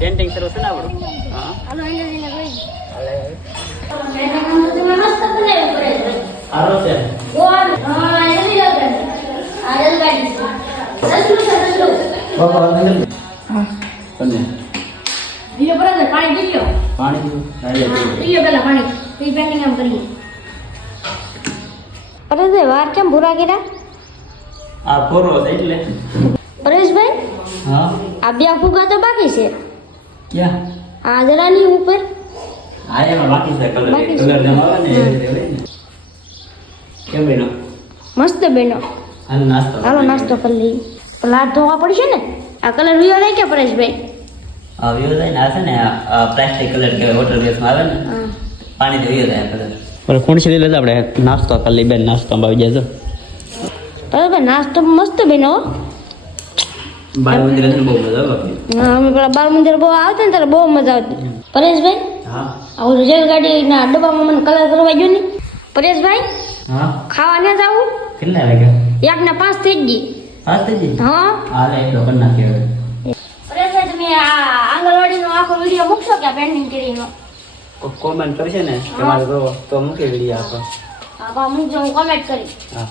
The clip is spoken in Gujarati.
પેન્ટિંગ શરૂ છે ને આપણું. હા હાલો અંદર જઈને જોઈ મસ્ત બનાવ્યું પરેશભાઈ. સારો છે. ગોળ હા એની લગન આ રેલગાડી છે રસલું બાપા અંદર હા બને બીજો પરેશભાઈ પાણી પી લ્યો. પાણી પીવું હા પી લ્યો પેલા પાણી પી પેન્ટિંગ આમ કરીએ. પરેશભાઈ વાર કેમ ભૂરા કર્યા? આ પૂરો છે એટલે. પરેશભાઈ હા આ બે ફુગા તો બાકી છે. ક્યાં? આ જરાની ઉપર આ એમાં બાકી છે કલર. બાકી છે. કલર જમાવે ને એવી રીતે હોય ને. કેમ બેનો? મસ્ત બેનો. હાલો નાસ્તો. હાલો નાસ્તો કરી લઈએ. પેલા હાથ ધોવા પડશે ને. આ કલર વિયો નહીં કે પરેશભાઈ? આ વિયો જાય ને આ છે ને આ પ્લાસ્ટિક કલર કહેવાય વોટર બેઝમાં આવે ને હા પાણી તો વિયો જાય કલર. પણ ખુણસી લઈ લેતા આપણે નાસ્તો કરી લઈ બેન નાસ્તામાં આવી જાય પરેશભાઈ નાસ્તો મસ્ત બેનો. બાળ મંદિર છે ને બહુ મજા આવે બાકી. હા અમે પેલા બાળ મંદિર બહુ આવતા ને ત્યારે બહુ મજા આવતી. પરેશભાઈ હા આવું રેલગાડીના ડબ્બામાં મને કલર કરવા ગયો ને. પરેશભાઈ હા ખાવા ન જાવું? કેટલા વાગ્યા? 1:05 થઈ ગઈ. હા તેજી હા હા લે એટલો કરી નાખ્યો હવે. પરેશભાઈ તમે આ આંગણવાડીનો આખો વિડીયો મૂકશો કે પેન્ટિંગ કરીને? કોમેન્ટ કરશે ને તમારે તો મૂકી વિડીયો આપો. હા મૂકજો હું કોમેન્ટ કરી. હા